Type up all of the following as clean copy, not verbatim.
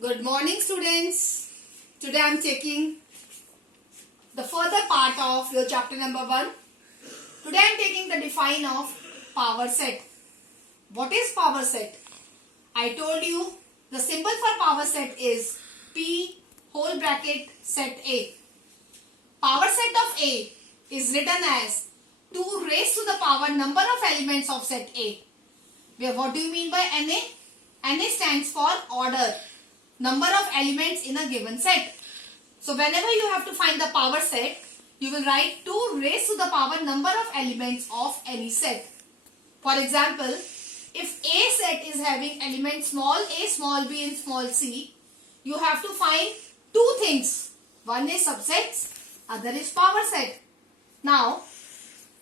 Good morning, students. Today I am taking the further part of your chapter number 1. Today I am taking the define of power set. What is power set? I told you the symbol for power set is P whole bracket set A. Power set of A is written as 2 raised to the power number of elements of set A. Where what do you mean by NA? NA stands for order, number of elements in a given set. So whenever you have to find the power set, you will write 2 raised to the power number of elements of any set. For example, if A set is having elements small a, small b and small c, you have to find 2 things. One is subsets, other is power set. Now,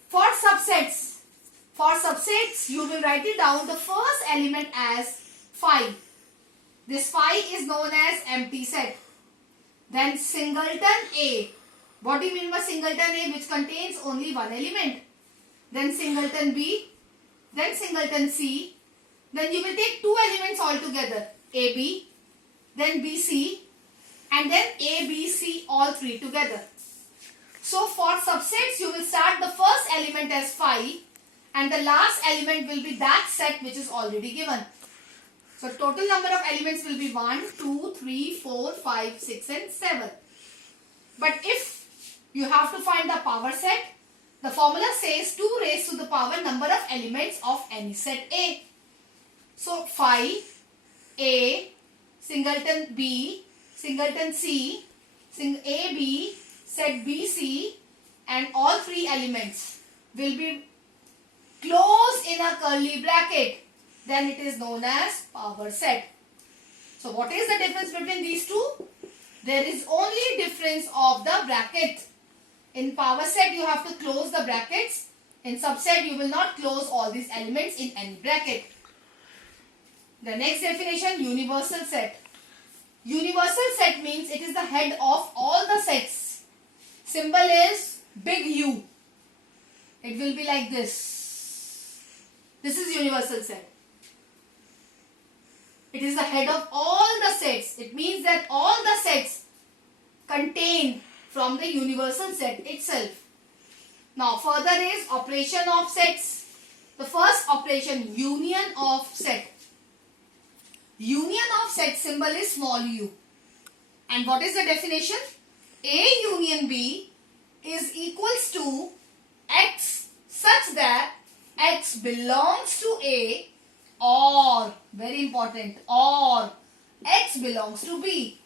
for subsets you will write it down the first element as phi. This phi is known as empty set. Then singleton A. What do you mean by singleton A? Which contains only one element. Then singleton B. Then singleton C. Then you will take 2 elements altogether. AB. Then BC. And then ABC, all 3 together. So for subsets you will start the first element as phi. And the last element will be that set which is already given. So total number of elements will be 1, 2, 3, 4, 5, 6 and 7. But if you have to find the power set, the formula says 2 raised to the power number of elements of any set A. So phi A, singleton B, singleton C, AB, set BC and all 3 elements will be closed in a curly bracket. Then it is known as power set. So what is the difference between these two? There is only difference of the bracket. In power set you have to close the brackets. In subset you will not close all these elements in any bracket. The next definition, universal set. Universal set means it is the head of all the sets. Symbol is big U. It will be like this. This is universal set. It is the head of all the sets. It means that all the sets contain from the universal set itself. Now further is operation of sets. The first operation, union of set. Union of set symbol is small u. And what is the definition? A union B is equals to X such that X belongs to A or, very important, or X belongs to B.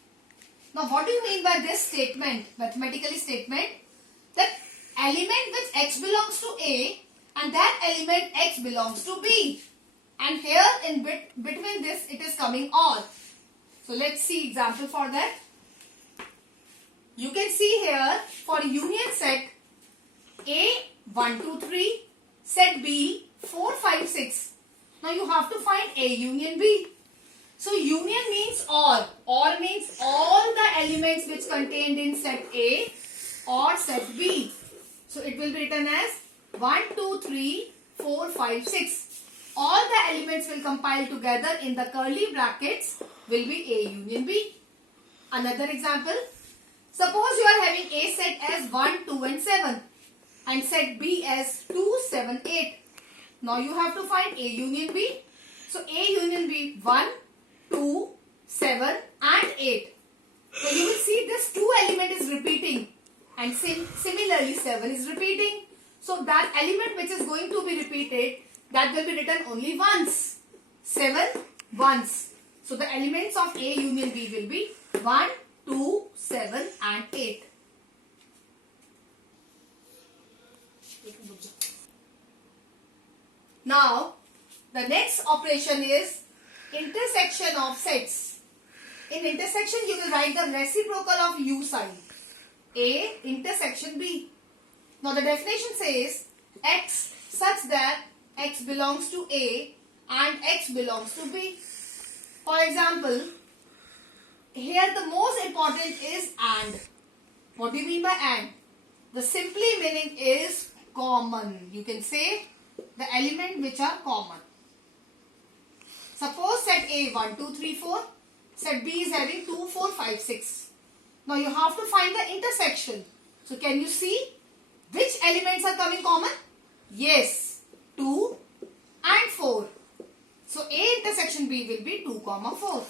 Now what do you mean by this statement, mathematical statement? That element which X belongs to A and that element X belongs to B. And here in between this it is coming or. So let's see example for that. You can see here for union set A 1, 2, 3, set B 4, 5, 6. Now you have to find A union B. So union means or. Or means all the elements which contained in set A or set B. So it will be written as 1, 2, 3, 4, 5, 6. All the elements will compile together in the curly brackets will be A union B. Another example. Suppose you are having A set as 1, 2 and 7 and set B as 2, 7, 8. Now you have to find A union B. So A union B 1, 2, 7 and 8. So you will see this 2 element is repeating and similarly 7 is repeating. So that element which is going to be repeated, that will be written only once. 7 once. So the elements of A union B will be 1, 2, 7 and 8. Now, the next operation is intersection of sets. In intersection, you will write the reciprocal of U sign. A intersection B. Now, the definition says X such that X belongs to A and X belongs to B. For example, here the most important is AND. What do you mean by AND? The simply meaning is common. You can say the element which are common. Suppose set A 1, 2, 3, 4 Set B is having 2, 4, 5, 6. Now you have to find the intersection. So can you see which elements are coming common? Yes, 2 and 4. So A intersection B will be 2, 4.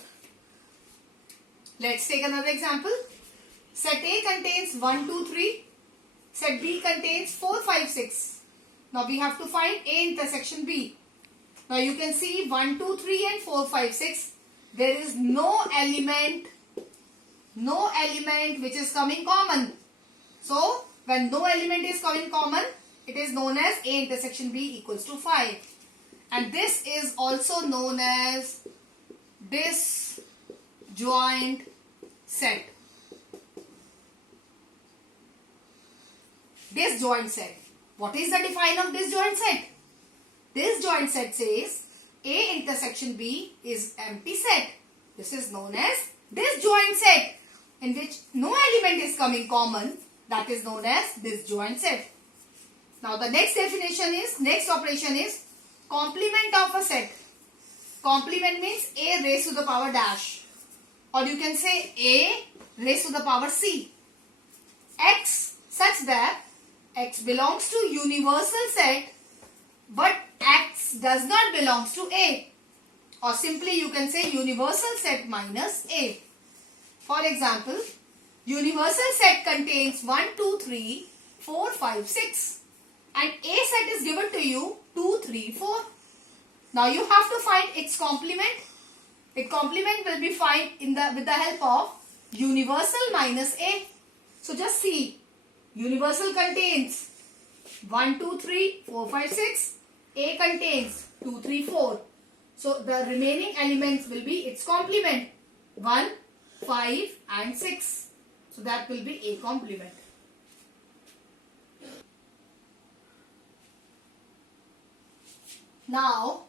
Let's take another example. Set A contains 1, 2, 3. Set B contains 4, 5, 6. Now we have to find A intersection B. Now you can see 1, 2, 3 and 4, 5, 6. There is no element which is coming common. So when no element is coming common, it is known as A intersection B equals to 5. And this is also known as disjoint set. Disjoint set. What is the define of disjoint set? Disjoint set says A intersection B is empty set. This is known as disjoint set, in which no element is coming common. That is known as disjoint set. Now the next operation is complement of a set. Complement means A raised to the power dash, or you can say A raised to the power C. X such that X belongs to universal set, but X does not belongs to A, or simply you can say universal set minus A. For example, universal set contains 1, 2, 3, 4, 5, 6, and A set is given to you 2, 3, 4. Now you have to find its complement. Its complement will be found with the help of universal minus A. So just see, universal contains 1, 2, 3, 4, 5, 6. A contains 2, 3, 4. So the remaining elements will be its complement, 1, 5 and 6. So that will be A complement. Now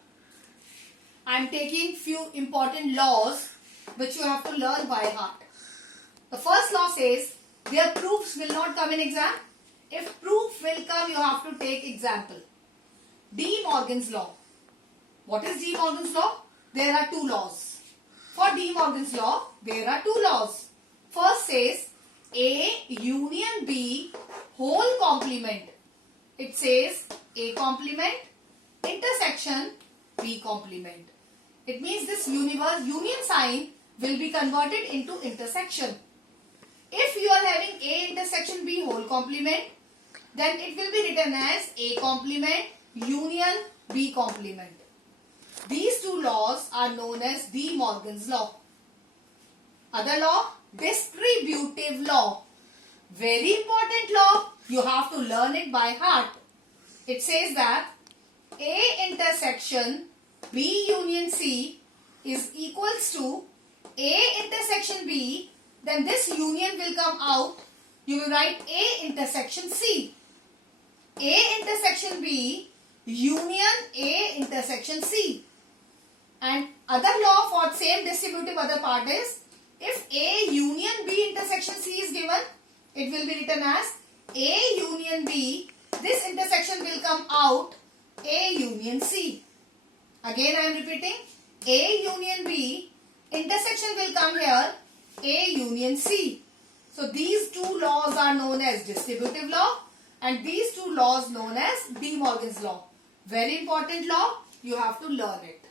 I am taking few important laws which you have to learn by heart. The first law says their proofs will not come in exam. If proof will come, you have to take example. De Morgan's law. What is De Morgan's law? There are two laws. For De Morgan's law, there are two laws. First says A union B whole complement. It says A complement intersection B complement. It means this union sign will be converted into intersection. If you are having A intersection B whole complement, then it will be written as A complement union B complement. These two laws are known as De Morgan's law. Other law, distributive law. Very important law. You have to learn it by heart. It says that A intersection B union C is equals to A intersection B. Then this union will come out. You will write A intersection C. A intersection B union A intersection C. And other law for same distributive other part is, if A union B intersection C is given, it will be written as A union B. This intersection will come out A union C. Again I am repeating, A union B intersection will come here A union C. So these two laws are known as distributive law, and these two laws known as De Morgan's law. Very important law, you have to learn it.